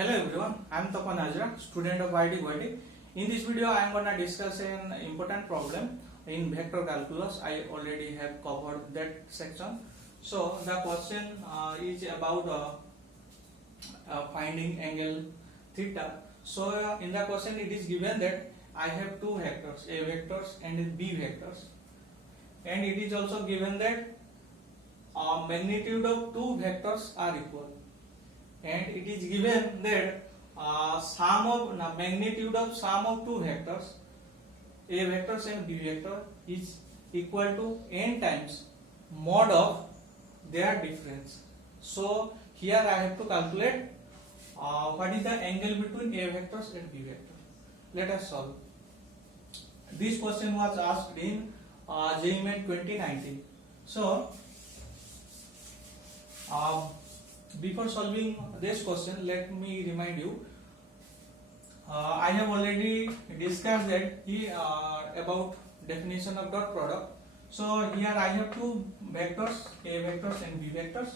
Hello everyone, I am Tapan Hazra, student of IIT Guwahati. In this video, I am gonna discuss an important problem in vector calculus. I already have covered that section. So the question is about finding angle theta. So in the question, it is given that I have two vectors, A vectors and B vectors, and it is also given that magnitude of two vectors are equal. And it is given that magnitude of sum of two vectors, A vectors and B vector, is equal to n times mod of their difference. So here I have to calculate what is the angle between A vectors and B vector. Let us solve. This question was asked in JEE Main 2019. So before solving this question, let me remind you, I have already discussed that about definition of dot product. So here I have two vectors, A vectors and B vectors,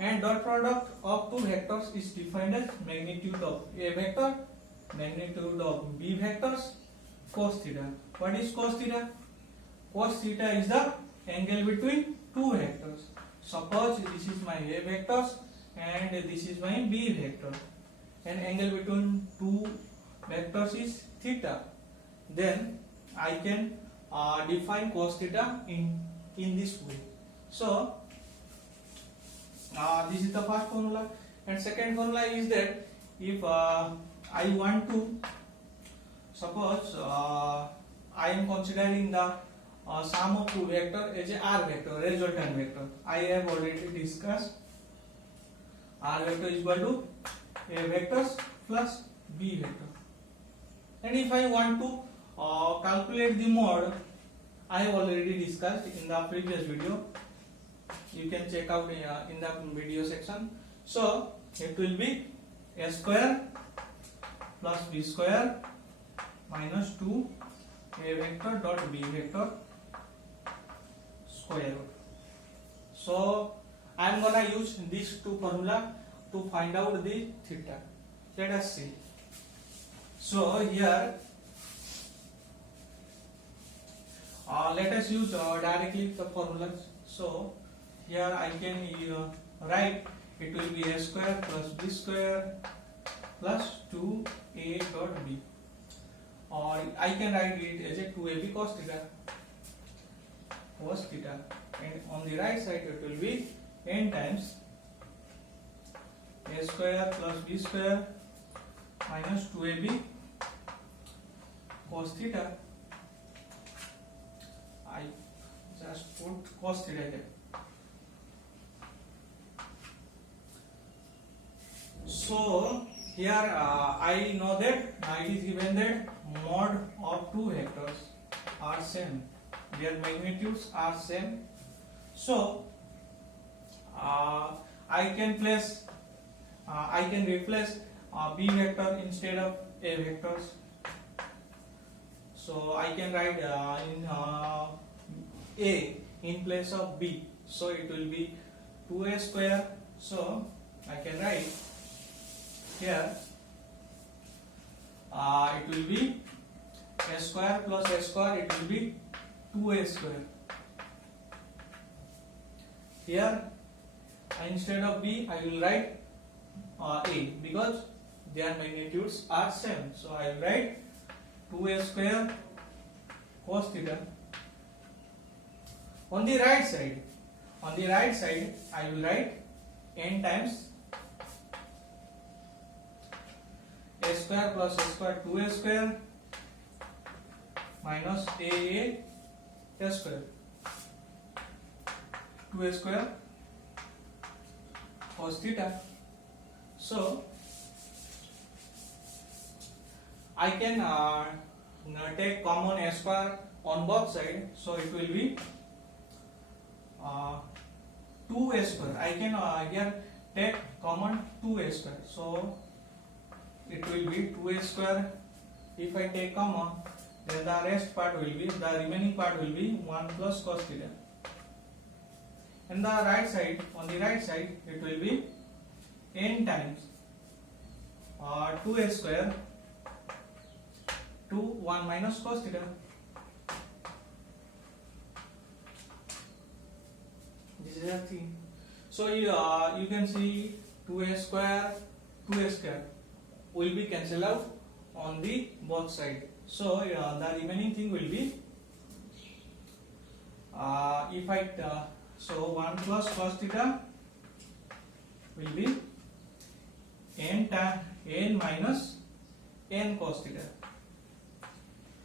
and dot product of two vectors is defined as magnitude of A vector, magnitude of B vectors, cos theta. What is cos theta? Cos theta is the angle between two vectors. Suppose this is my A vectors and this is my B vector, and angle between two vectors is theta. Then I can define cos theta in this way. So this is the first formula, and second formula is that if I want to, suppose I am considering the sum of two vector as a R vector, resultant vector. I have already discussed R vector is equal to A vectors plus B vector. And if I want to calculate the mod, I have already discussed in the previous video. You can check out in the video section. So it will be A square plus B square minus 2 A vector dot B vector square root. So I am gonna use these two formula to find out the theta. Let us see. So here let us use directly the formulas. So here I can write it will be A square plus B square plus 2A dot B, or I can write it as a 2AB cos theta, and on the right side it will be n times A square plus B square minus 2AB cos theta. I just put cos theta here. So here I know that it is given that mod of two vectors are same, their magnitudes are same. So I can replace B vector instead of A vectors. So I can write in A in place of B. So it will be 2A square. So I can write here it will be A square plus A square, it will be 2A square. Here instead of B I will write A because their magnitudes are same. So I will write 2A square cos theta. On the right side I will write n times A square plus A square 2A square minus A square 2A square cos theta. So I can take common A square on both sides, so it will be 2A square. I can here take common 2A square, so it will be 2A square. If I take common, then the remaining part will be 1 plus cos theta. And on the right side it will be n times 2a square to 1 minus cos theta. This is a thing. So you can see 2a square will be cancelled out on the both side. So the remaining thing will be if I so 1 plus cos theta will be n minus n cos theta.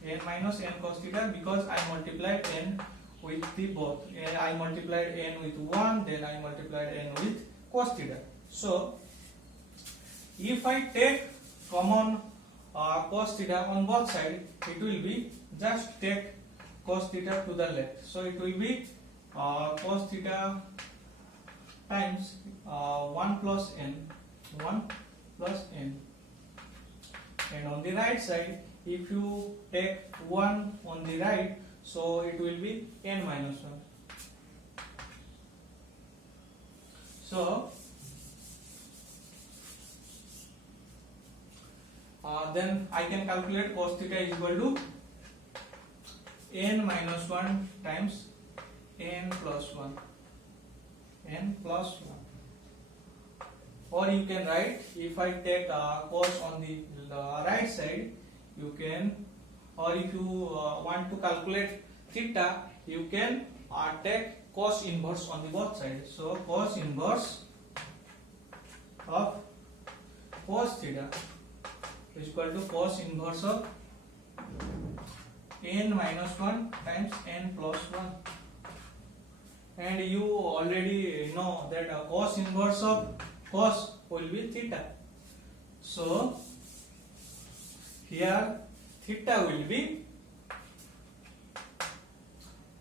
N minus n cos theta, because I multiplied n with the both. I multiplied n with 1, then I multiplied n with cos theta. So if I take common cos theta on both sides, it will be just take cos theta to the left. So it will be cos theta times 1 plus n, and on the right side, if you take 1 on the right, so it will be n minus 1. So then I can calculate cos theta is equal to n minus 1 times n plus 1. Or you can write, if I take cos on the right side, you can, or if you want to calculate theta, you can take cos inverse on the both sides. So cos inverse of cos theta is equal to cos inverse of n minus 1 times n plus 1. And you already know that cos inverse of cos will be theta. So here theta will be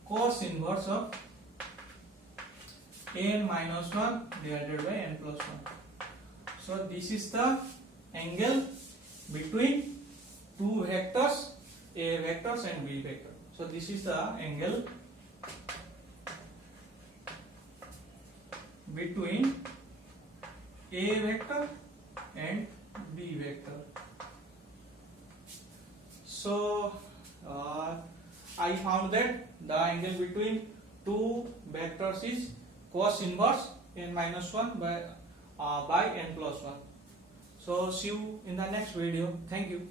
cos inverse of n minus 1 divided by n plus 1. So this is the angle between two vectors, A vectors and B vector. So this is the angle between A vector and B vector. So I found that the angle between two vectors is cos inverse n minus 1 by n plus 1. So see you in the next video. Thank you.